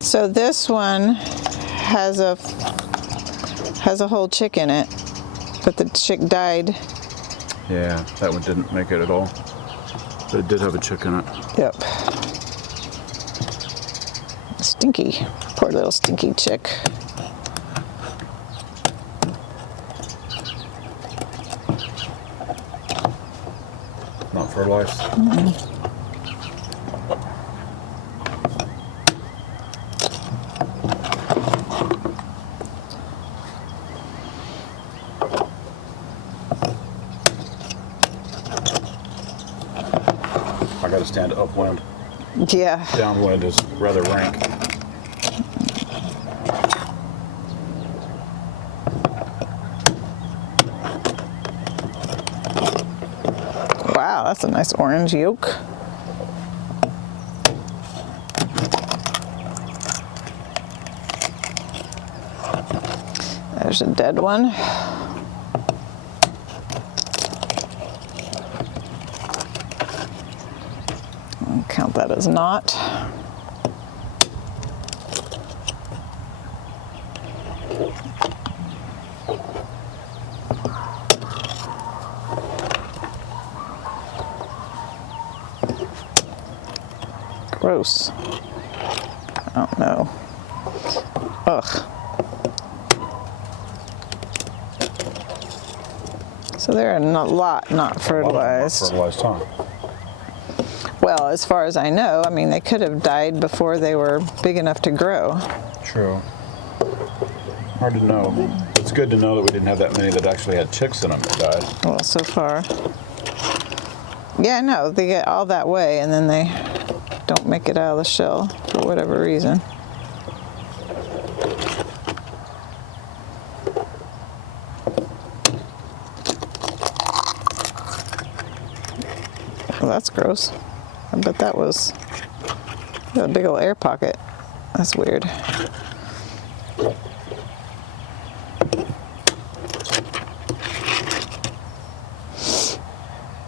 So this one has a whole chick in it, but the chick died. Yeah, that one didn't make it at all. But it did have a chick in it. Yep. Stinky. Poor little stinky chick. Not fertilized. Mm-hmm. I gotta stand upwind. Yeah. Downwind is rather rank. Wow, that's a nice orange yolk. There's a dead one. I'll count that as not. Gross. Oh no. Ugh. So they're a lot not fertilized. Fertilized, huh? Well, as far as I know, I mean, they could have died before they were big enough to grow. True. Hard to know. It's good to know that we didn't have that many that actually had chicks in them that died. Well, so far. Yeah, no, they get all that way and then they don't make it out of the shell for whatever reason. Well, that's gross. I bet that was a big old air pocket. That's weird.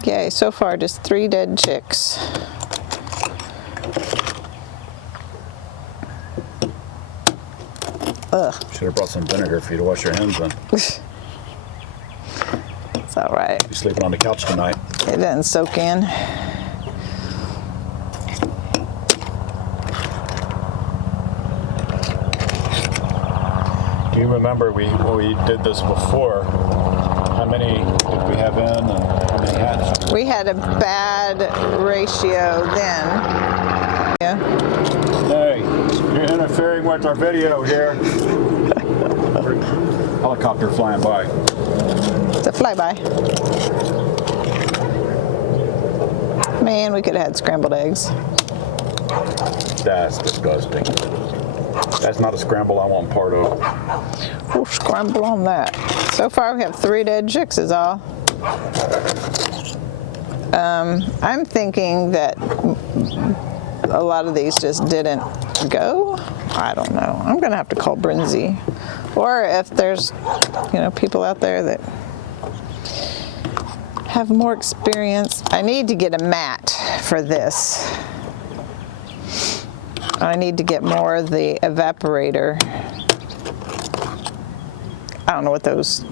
Yay, so far just 3 dead chicks. Ugh. Should have brought some vinegar for you to wash your hands in. It's all right. You're sleeping on the couch tonight. It didn't soak in. Do you remember when we did this before? How many did we have in and how many hatched? We had a bad ratio then. Yeah. Hey, you're interfering with our video here. Helicopter flying by. It's a flyby. Man, we could have had scrambled eggs. That's disgusting. That's not a scramble I want part of. We'll scramble on that. So far we have 3 dead chicks is all. I'm thinking that a lot of these just didn't go. I don't know. I'm gonna have to call Brinsea. Or if there's, people out there that have more experience. I need to get a mat for this. I need to get more of the evaporator. I don't know what those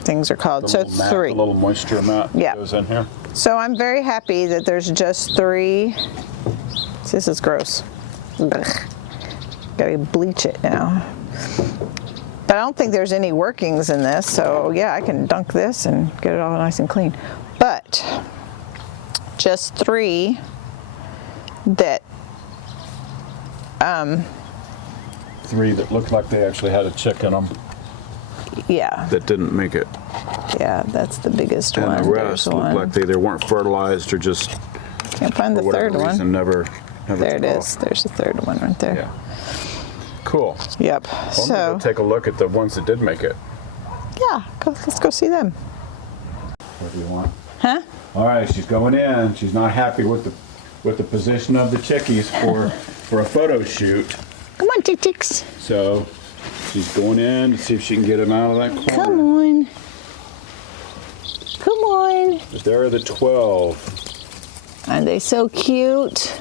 things are called. So 3. A little moisture mat Yeah. goes in here. So I'm very happy that there's just 3. This is gross. Ugh. Gotta bleach it now. But I don't think there's any workings in this, so yeah, I can dunk this and get it all nice and clean. But just 3 that 3 that looked like they actually had a chick in them. Yeah. That didn't make it. Yeah, that's the biggest And one. the rest looked like they either weren't fertilized or just Can't find the for whatever third one. reason never There it took is. off. There's the third one right there. Yeah. Cool. Yep. Well, I'm So gonna go take a look at the ones that did make it. yeah, let's go see them. What do you want? Huh? All right, she's going in. She's not happy with the position of the chickies for a photo shoot. Come on, chicks. So she's going in to see if she can get them out of that corner. Come on. Come on. There are the 12. Aren't they so cute?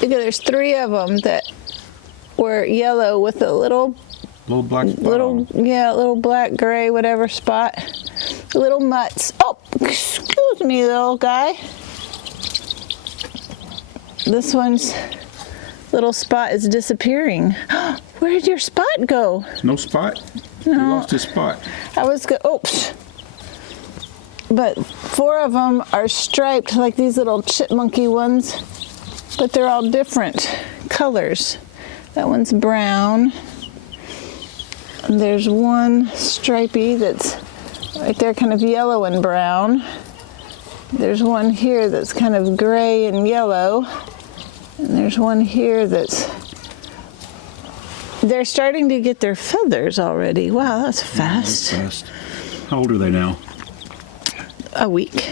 Look, there's 3 of them that were yellow with a little Black spot. little black, gray, whatever spot. Little mutts. Oh, excuse me, little guy. This one's little spot is disappearing. Where did your spot go? No spot? No. He lost his spot. Oops. But 4 of them are striped like these little chipmunky ones, but they're all different colors. That one's brown. And there's one stripey that's right there, kind of yellow and brown. There's one here that's kind of gray and yellow. And there's one here that's... They're starting to get their feathers already. Wow, that's fast. Yeah, that's fast. How old are they now? A week.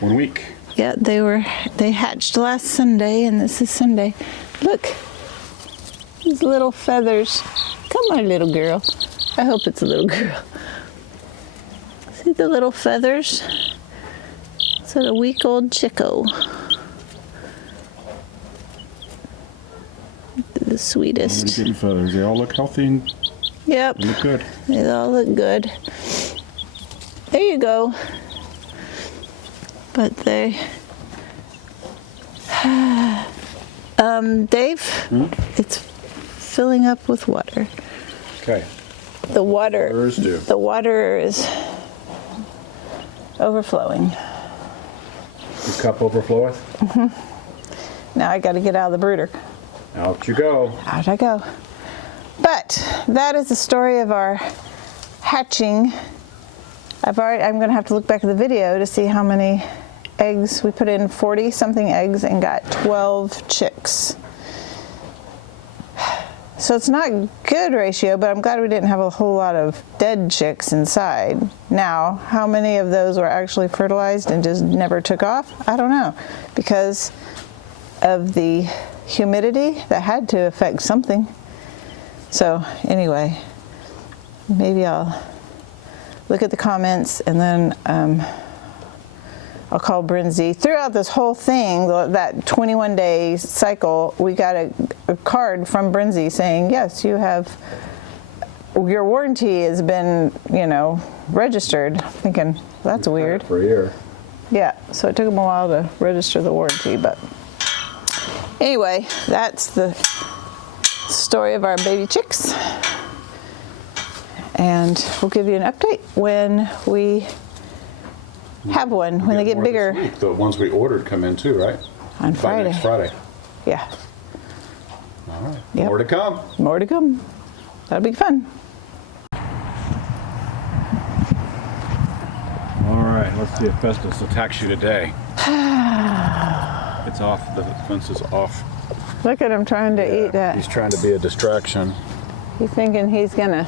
1 week. Yeah, they hatched last Sunday, and this is Sunday. Look, these little feathers. Come on, little girl. I hope it's a little girl. See the little feathers? It's a week-old Chico. The sweetest. Getting feathers. They all look healthy and Yep. look good. They all look good. There you go. But they... Dave, it's filling up with water. Okay. The water is overflowing. Your cup overfloweth? Now I got to get out of the brooder. Out you go. Out I go. But that is the story of our hatching. I'm going to have to look back at the video to see how many eggs. We put in 40 something eggs and got 12 chicks. So it's not good ratio, but I'm glad we didn't have a whole lot of dead chicks inside. Now, how many of those were actually fertilized and just never took off? I don't know, because of the humidity that had to affect something. So anyway, maybe I'll look at the comments and then I'll call Brinsea. Throughout this whole thing, that 21-day cycle, we got a card from Brinsea saying, yes, your warranty has been, registered. Thinking, that's weird. For a year. Yeah, so it took them a while to register the warranty, but anyway, that's the story of our baby chicks. And we'll give you an update when we have one, when they get bigger. This week. The ones we ordered come in too, right? On Friday. By next Friday. Yeah. All right. Yep. More to come. More to come. That'll be fun. All right, let's see if Festus attacks you today. It's off. The fence is off. Look at him trying to eat that. He's trying to be a distraction. He's thinking he's gonna.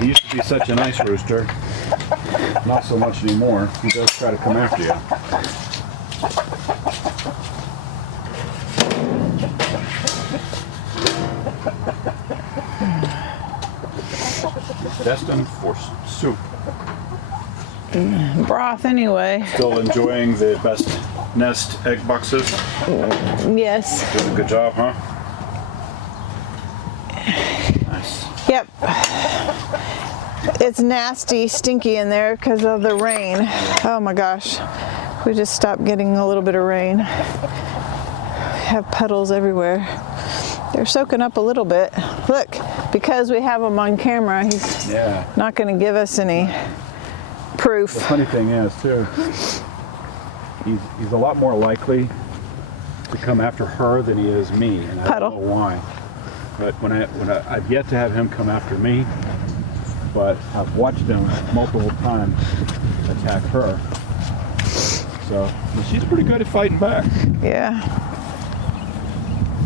He used to be such a nice rooster. Not so much anymore. He does try to come after you. Destined for soup. Broth anyway. Still enjoying the best nest egg boxes? Yes. Doing a good job, huh? Nice. Yep. It's nasty, stinky in there because of the rain. Oh my gosh. We just stopped getting a little bit of rain. Have puddles everywhere. They're soaking up a little bit. Look, because we have him on camera, he's not going to give us any proof. The funny thing is, too, he's a lot more likely to come after her than he is me, and I don't know why. But when I've yet to have him come after me, but I've watched him multiple times attack her. So she's pretty good at fighting back. Yeah.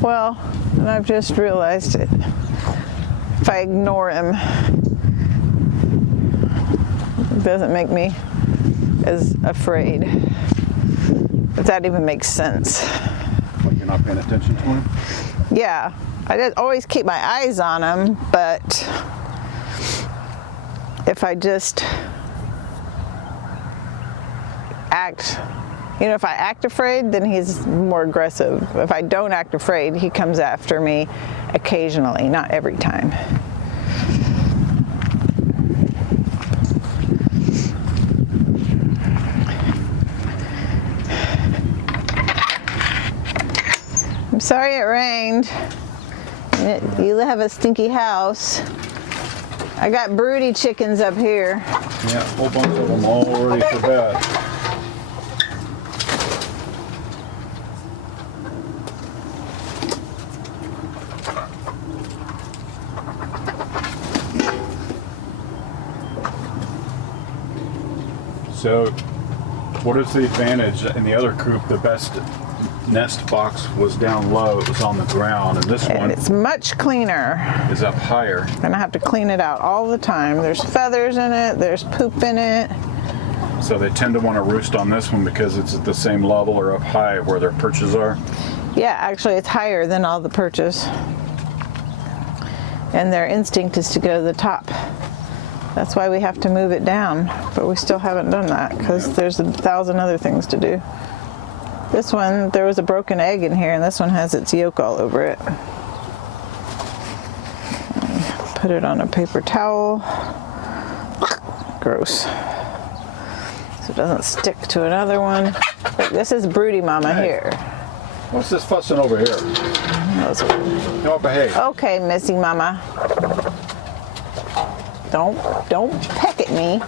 Well, and I've just realized it. If I ignore him, it doesn't make me as afraid. If that even makes sense. Like you're not paying attention to him? Yeah. I just always keep my eyes on him, but if I just act, if I act afraid, then he's more aggressive. If I don't act afraid, he comes after me occasionally, not every time. I'm sorry it rained. You have a stinky house. I got broody chickens up here. Yeah, a whole bunch of them all ready for bed. So, what is the advantage? In the other coop, the best nest box was down low, it was on the ground, and this one it's much cleaner. Is up higher. And I have to clean it out all the time. There's feathers in it, there's poop in it. So they tend to want to roost on this one because it's at the same level or up high where their perches are? Yeah, actually it's higher than all the perches. And their instinct is to go to the top. That's why we have to move it down, but we still haven't done that because there's 1,000 other things to do. This one, there was a broken egg in here, and this one has its yolk all over it. Put it on a paper towel. Gross. So it doesn't stick to another one. Look, this is broody mama here. What's this fussing over here? Don't behave. Okay, Missy mama. Don't peck at me.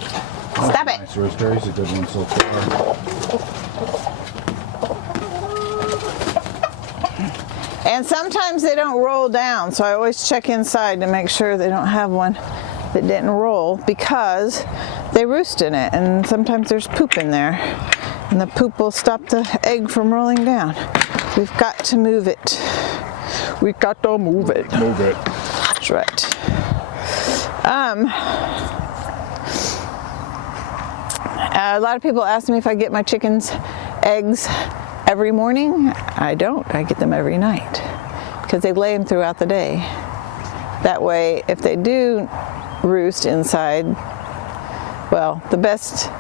Stop it. Nice rooster. He's a good one so far. And sometimes they don't roll down, so I always check inside to make sure they don't have one that didn't roll because they roost in it, and sometimes there's poop in there, and the poop will stop the egg from rolling down. We've got to move it. We've got to move it. Move it. That's right. A lot of people ask me if I get my chickens eggs every morning. I don't. I get them every night because they lay them throughout the day. That way, if they do roost inside, well, the best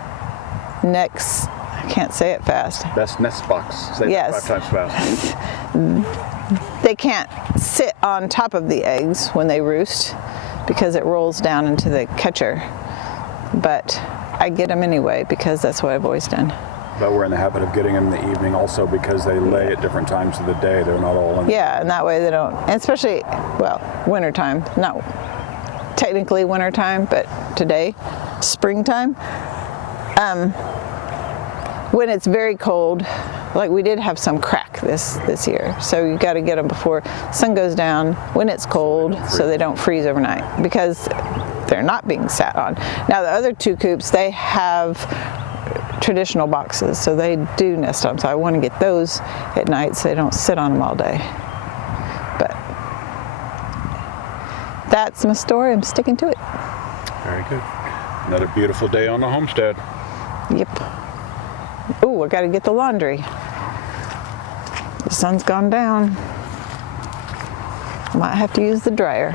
next, I can't say it fast. Best nest box. Say Yes. that 5 times fast. They can't sit on top of the eggs when they roost because it rolls down into the catcher. But I get them anyway because that's what I've always done. But we're in the habit of getting them in the evening also because they lay at different times of the day. They're not all in. Yeah, and that way they don't, and especially, well, wintertime, not technically wintertime, but today, springtime. When it's very cold, like we did have some crack this year, so you got to get them before sun goes down when it's cold so they don't freeze overnight because they're not being sat on. Now the other two coops, they have traditional boxes, so they do nest on them, so I want to get those at night so they don't sit on them all day. But that's my story. I'm sticking to it. Very good. Another beautiful day on the homestead. Yep. Oh, I got to get the laundry. The sun's gone down. I might have to use the dryer.